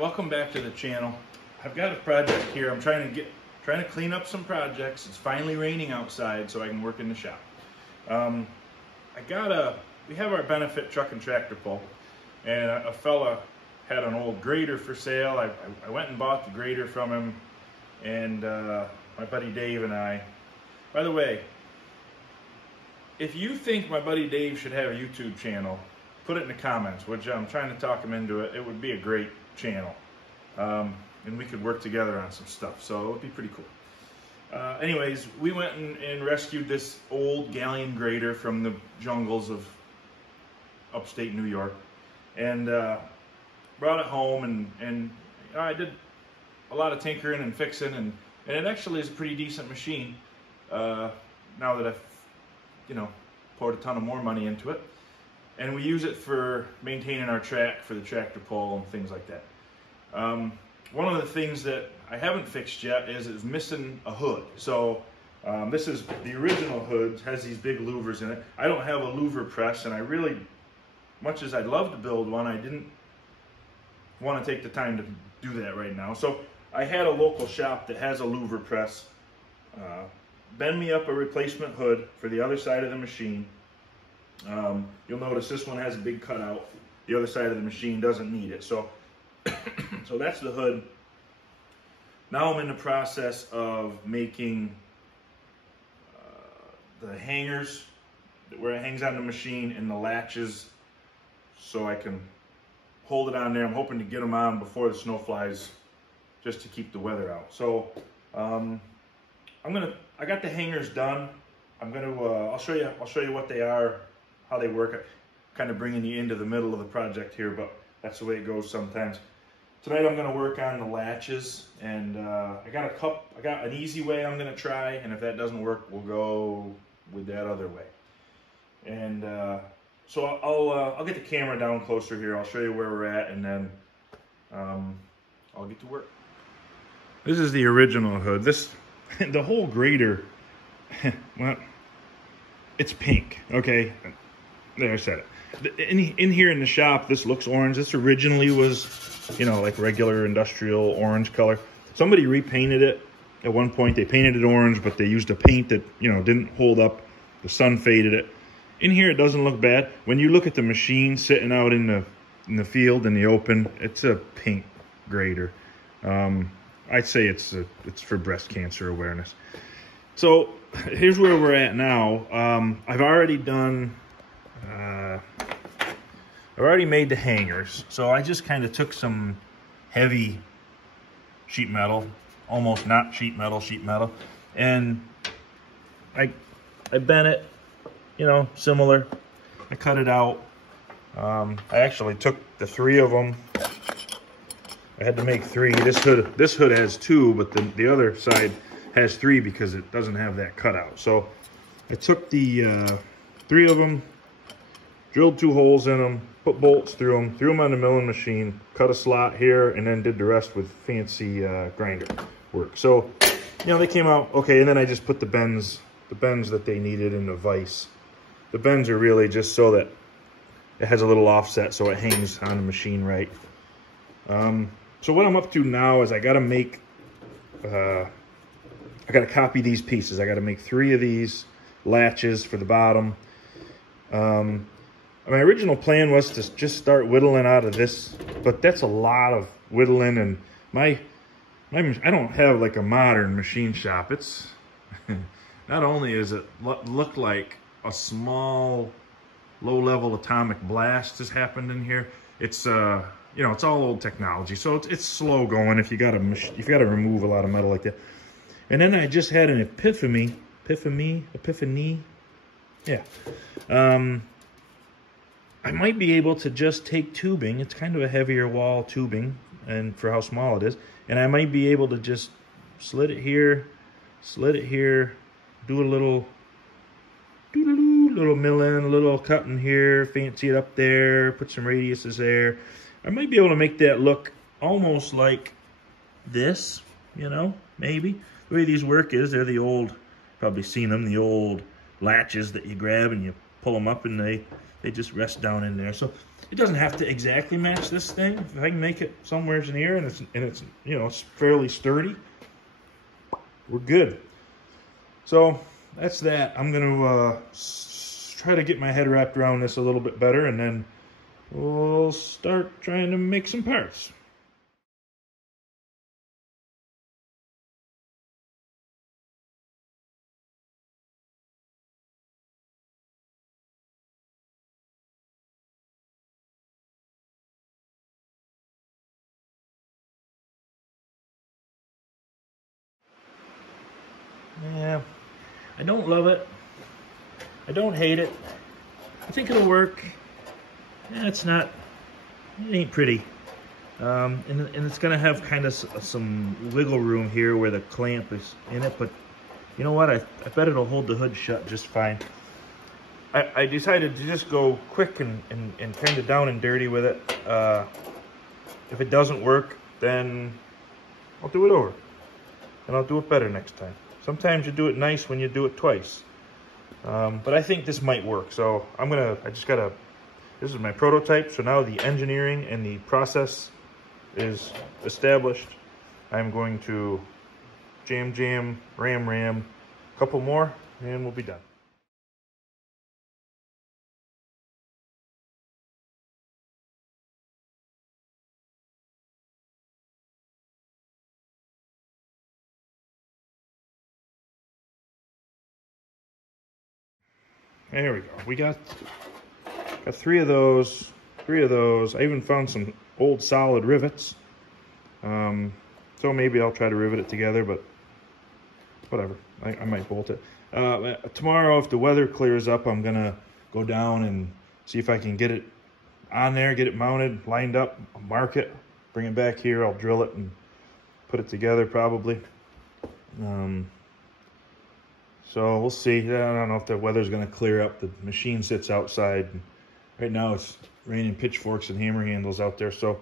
Welcome back to the channel. I've got a project here. I'm trying to clean up some projects. It's finally raining outside, so I can work in the shop. We have our benefit truck and tractor pull, and a fella had an old grader for sale. I went and bought the grader from him, and my buddy Dave and I. By the way, if you think my buddy Dave should have a YouTube channel, put it in the comments, which I'm trying to talk him into it. It would be a great channel, and we could work together on some stuff, so it would be pretty cool. Anyways, we went and rescued this old Galion grader from the jungles of upstate New York, and brought it home, and I did a lot of tinkering and fixing, and it actually is a pretty decent machine now that I've poured a ton of more money into it. And we use it for maintaining our track for the tractor pull and things like that. One of the things that I haven't fixed yet is it's missing a hood. So this is the original hood, has these big louvers in it. I don't have a louver press, and I really, much as I'd love to build one, I didn't want to take the time to do that right now. So I had a local shop that has a louver press bend me up a replacement hood for the other side of the machine. You'll notice this one has a big cutout. The other side of the machine doesn't need it. So, so that's the hood. Now I'm in the process of making the hangers where it hangs on the machine and the latches so I can hold it on there. I'm hoping to get them on before the snow flies, just to keep the weather out. So I got the hangers done. I'll show you what they are, how they work. I'm kind of bringing you into the middle of the project here, but that's the way it goes sometimes. Tonight I'm going to work on the latches, and I got an easy way I'm going to try, and if that doesn't work, we'll go with that other way. And so I'll get the camera down closer here. I'll show you where we're at, and then I'll get to work. This is the original hood. The whole grader, well, it's pink, okay? There, I said it. In here in the shop, this looks orange. This originally was, like regular industrial orange color. Somebody repainted it at one point. They painted it orange, but they used a paint that, didn't hold up. The sun faded it. In here, it doesn't look bad. When you look at the machine sitting out in the field, in the open, it's a pink grader. I'd say it's for breast cancer awareness. So here's where we're at now. I've already made the hangers. So I just kind of took some heavy sheet metal, almost not sheet metal, and I bent it, similar. I cut it out. I actually took the 3 of them. I had to make 3. This hood has 2, but the other side has 3 because it doesn't have that cutout. So I took the 3 of them, drilled 2 holes in them, put bolts through them, threw them on the milling machine, cut a slot here, and then did the rest with fancy grinder work. So, they came out okay. And then I just put the bends that they needed in the vise. The bends are really just so that it has a little offset so it hangs on the machine right. So what I'm up to now is I got to copy these pieces. I got to make 3 of these latches for the bottom. My original plan was to just start whittling out of this, but that's a lot of whittling, and I don't have like a modern machine shop. It's not only is it look like a small low-level atomic blast has happened in here, it's it's all old technology, so it's slow going if you got to remove a lot of metal like that. And then I just had an epiphany. Yeah. I might be able to just take tubing. It's kind of a heavier wall tubing, and for how small it is, and I might be able to just slit it here, do a little milling, a little cutting here, fancy it up there, put some radiuses there. I might be able to make that look almost like this, maybe. The way these work is, they're the old, probably seen them, the old latches that you grab and you pull them up and they just rest down in there. So It doesn't have to exactly match this thing. If I can make it somewhere in here and it's you know, it's fairly sturdy, we're good. So that's that. I'm gonna try to get my head wrapped around this a little bit better, and then we'll start trying to make some parts. Yeah, I don't love it. I don't hate it. I think it'll work. Yeah, it ain't pretty. And it's gonna have kind of some wiggle room here where the clamp is in it, but you know what? I bet it'll hold the hood shut just fine. I decided to just go quick and kind of down and dirty with it. If it doesn't work, then I'll do it over. And I'll do it better next time. Sometimes you do it nice when you do it twice. But I think this might work. So this is my prototype. So now the engineering and the process is established. I'm going to jam, ram, a couple more, and we'll be done. There we go. We got 3 of those. I even found some old solid rivets. So maybe I'll try to rivet it together, but whatever. I might bolt it. Tomorrow, if the weather clears up, I'm gonna go down and see if I can get it on there, get it mounted, lined up, I'll mark it, bring it back here. I'll drill it and put it together probably. So we'll see. I don't know if the weather's going to clear up. The machine sits outside. Right now it's raining pitchforks and hammer handles out there. So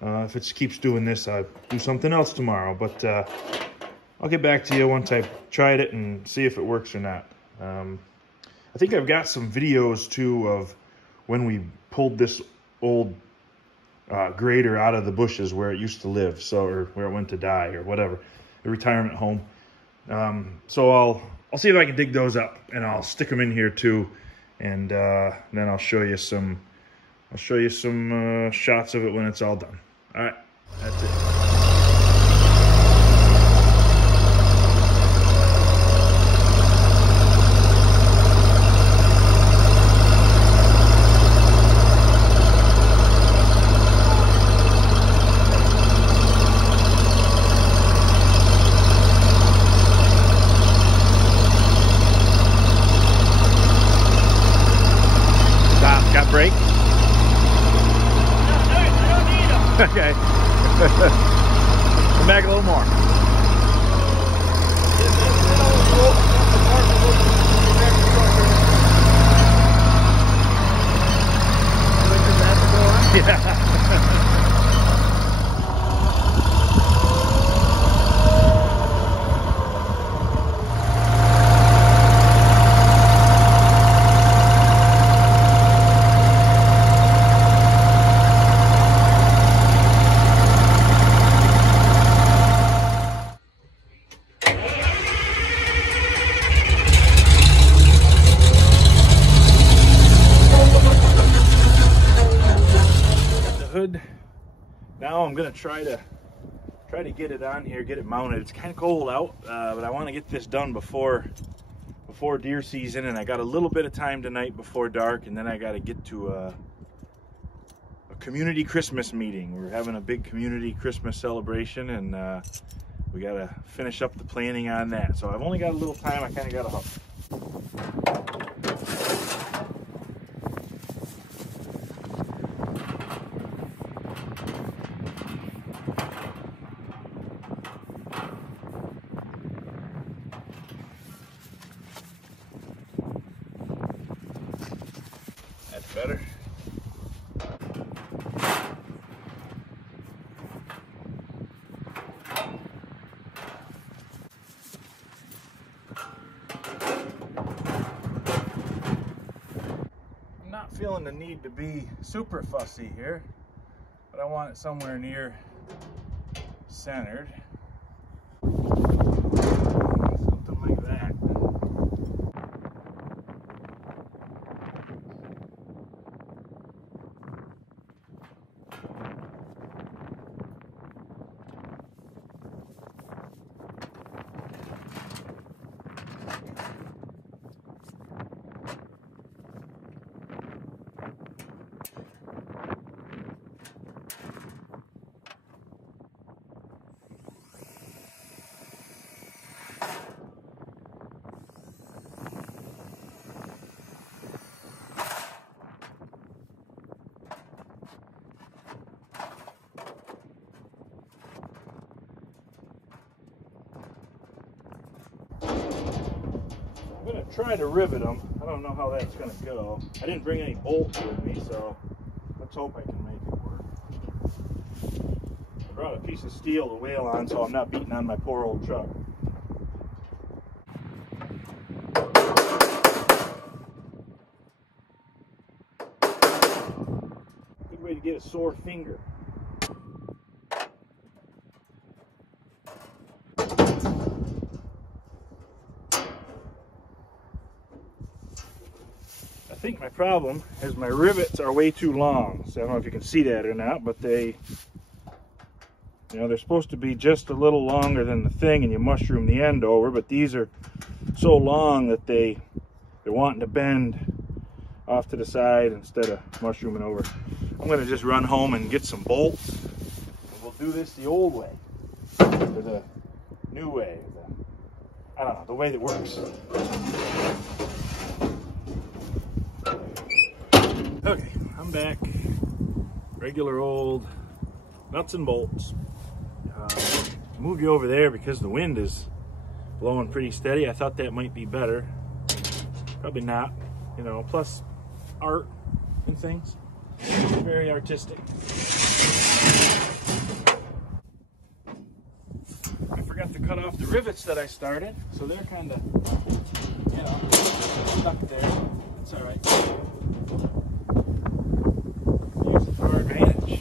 if it keeps doing this, I'll do something else tomorrow. But I'll get back to you once I've tried it and see if it works or not. I think I've got some videos too of when we pulled this old grader out of the bushes where it used to live, or where it went to die or whatever, the retirement home. So I'll see if I can dig those up, and I'll stick them in here too, and then I'll show you some shots of it when it's all done. All right, that's it. Got brake? No, I don't need them. Okay. Come back a little more. Yeah. Now I'm gonna try to get it on here, get it mounted. It's kind of cold out, but I want to get this done before deer season, and I got a little bit of time tonight before dark, and then I got to get to a community Christmas meeting. We're having a big community Christmas celebration, and we got to finish up the planning on that. So I've only got a little time. I kind of got to hustle. Better. feeling the need to be super fussy here, but I want it somewhere near centered. Something like that. I'm going to try to rivet them. I don't know how that's going to go. I didn't bring any bolts with me, so let's hope I can make it work. I brought a piece of steel to whale on, so I'm not beating on my poor old truck. Good way to get a sore finger. I think my problem is my rivets are way too long. So I don't know if you can see that or not, but they, you know, they're supposed to be just a little longer than the thing, and you mushroom the end over, but these are so long that they're wanting to bend off to the side instead of mushrooming over. I'm going to just run home and get some bolts, and we'll do this the old way, or the new way, I don't know, the way that works. Okay, I'm back. Regular old nuts and bolts. Move you over there because the wind is blowing pretty steady. I thought that might be better. Probably not, you know, plus art and things. Very artistic. I forgot to cut off the rivets that I started, so they're kind of, you know, stuck there. It's all right. Use it to our advantage.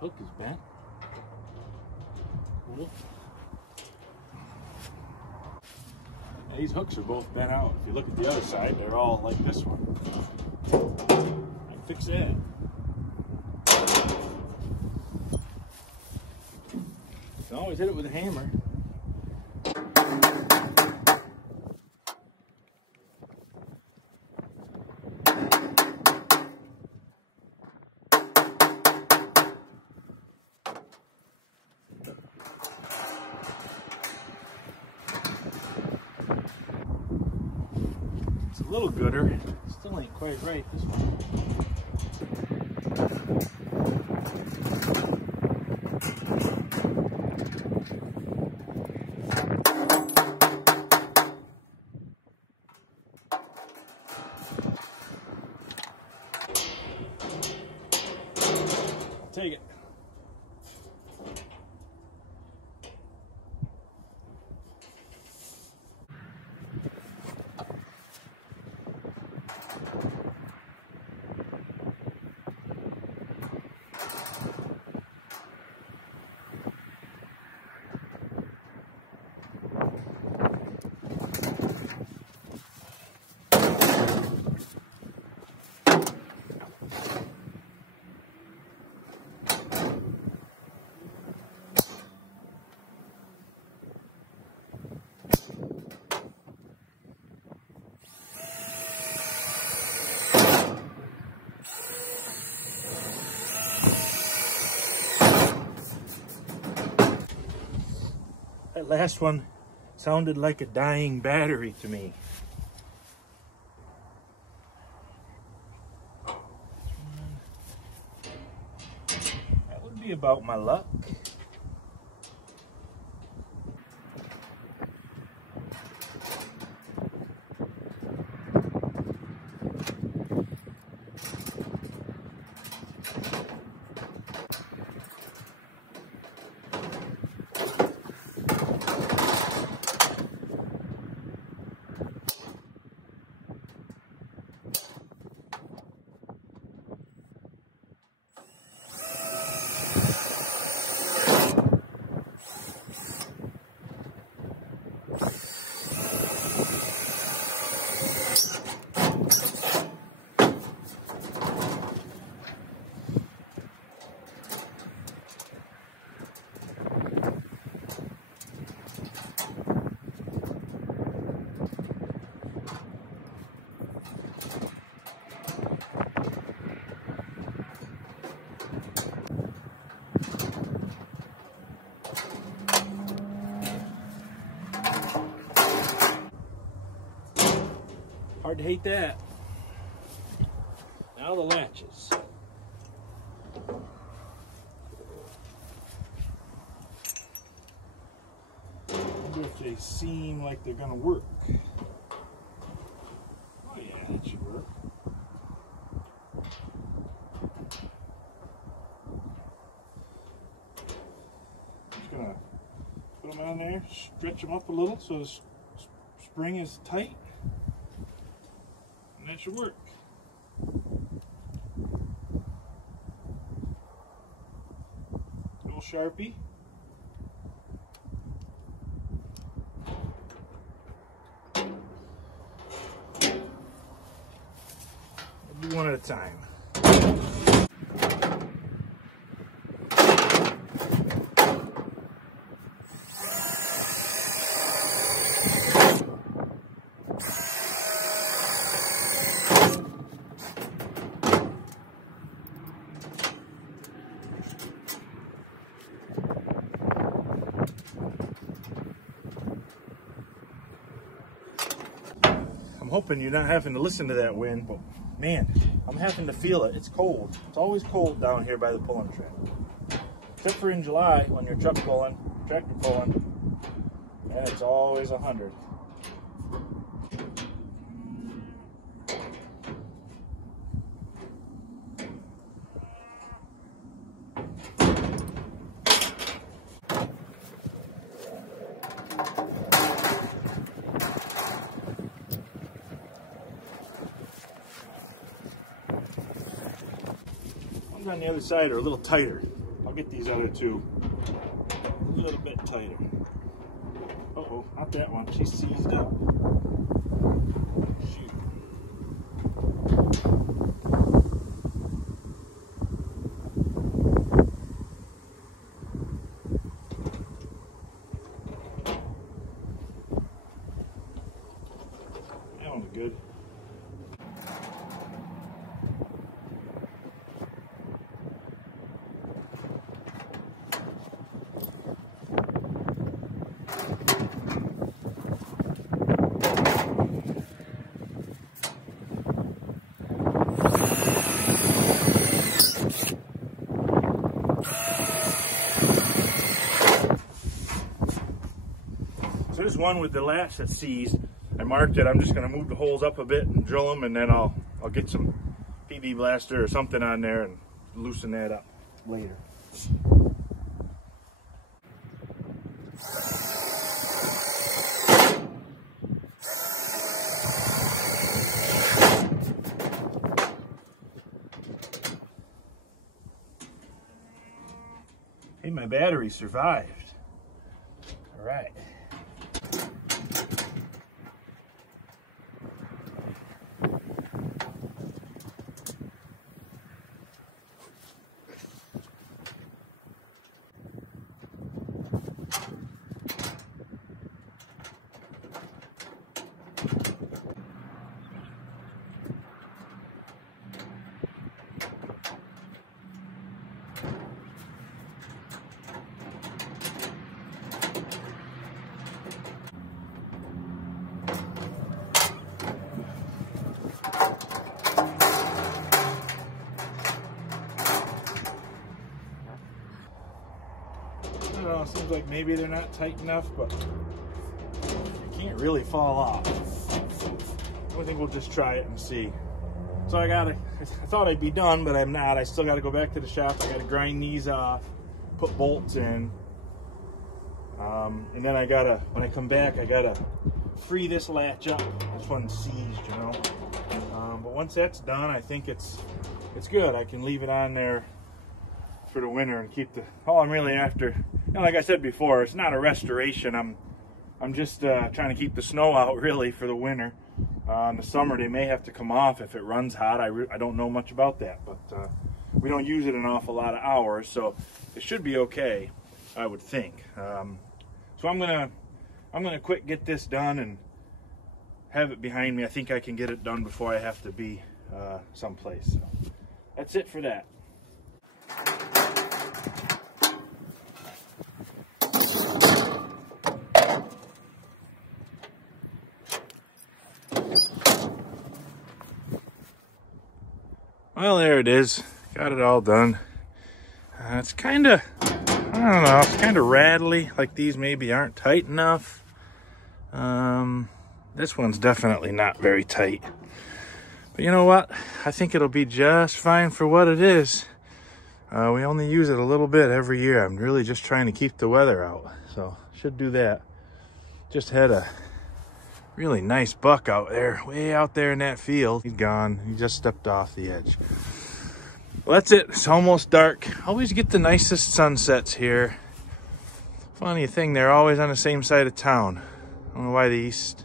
Hook is bent. Cool. Yeah, these hooks are both bent out. If you look at the other side, they're all like this one. I can fix that. You can always hit it with a hammer. A little gooder. Still ain't quite right, this one. Take it. That last one sounded like a dying battery to me. That would be about my luck. Hard to hate that. Now the latches. Wonder if they seem like they're gonna work. Oh yeah, that should work. Just gonna put them on there, stretch them up a little so the spring is tight, and that should work. Little Sharpie. We'll do one at a time. I'm hoping you're not having to listen to that wind, but man, I'm having to feel it. It's cold. It's always cold down here by the pulling track. Except for in July when you're truck pulling, tractor pulling, and it's always 100. On the other side are a little tighter. I'll get these other two a little bit tighter. Uh-oh, not that one. She's seized up. Shoot. That one's good. So there's one with the latch that's seized. I marked it. I'm just going to move the holes up a bit and drill them, and then I'll get some PB blaster or something on there and loosen that up later. Hey, my battery survived. All right. I don't know, it seems like maybe they're not tight enough, but you can't really fall off. I think we'll just try it and see. So I thought I'd be done, but I'm not. I still got to go back to the shop. I got to grind these off, put bolts in, and then when I come back, I gotta free this latch up. This one's seized, you know. But once that's done, I think it's good. I can leave it on there for the winter and keep all I'm really after. You know, like I said before, it's not a restoration. I'm just trying to keep the snow out really for the winter. In the summer they may have to come off if it runs hot. I don't know much about that, but we don't use it an awful lot of hours, so it should be okay, I would think. So I'm gonna quick get this done and have it behind me. I think I can get it done before I have to be someplace. So that's it for that. Well, there it is. Got it all done. It's kind of, I don't know, it's kind of rattly, like these maybe aren't tight enough. This one's definitely not very tight. But you know what? I think it'll be just fine for what it is. We only use it a little bit every year. I'm really just trying to keep the weather out, so should do that. Just had a really nice buck out there, way out there in that field. He's gone. He just stepped off the edge. Well, that's it. It's almost dark. Always get the nicest sunsets here. Funny thing, they're always on the same side of town. I don't know why the east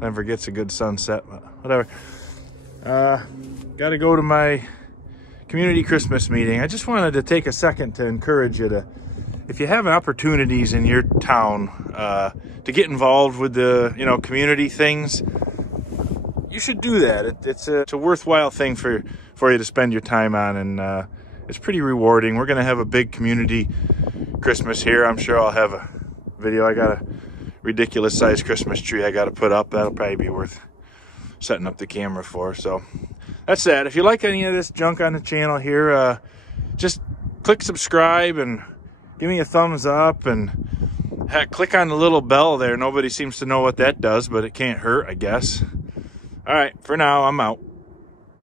never gets a good sunset, but whatever. Got to go to my community Christmas meeting. I just wanted to take a second to encourage you to, if you have opportunities in your town to get involved with the community things, you should do that. It's a worthwhile thing for you to spend your time on, and it's pretty rewarding. We're gonna have a big community Christmas here. I'm sure I'll have a video. I got a ridiculous sized Christmas tree I got to put up. That'll probably be worth setting up the camera for. So that's that. If you like any of this junk on the channel here, just click subscribe and give me a thumbs up, and heck, click on the little bell there. Nobody seems to know what that does, but it can't hurt, I guess. All right, for now, I'm out.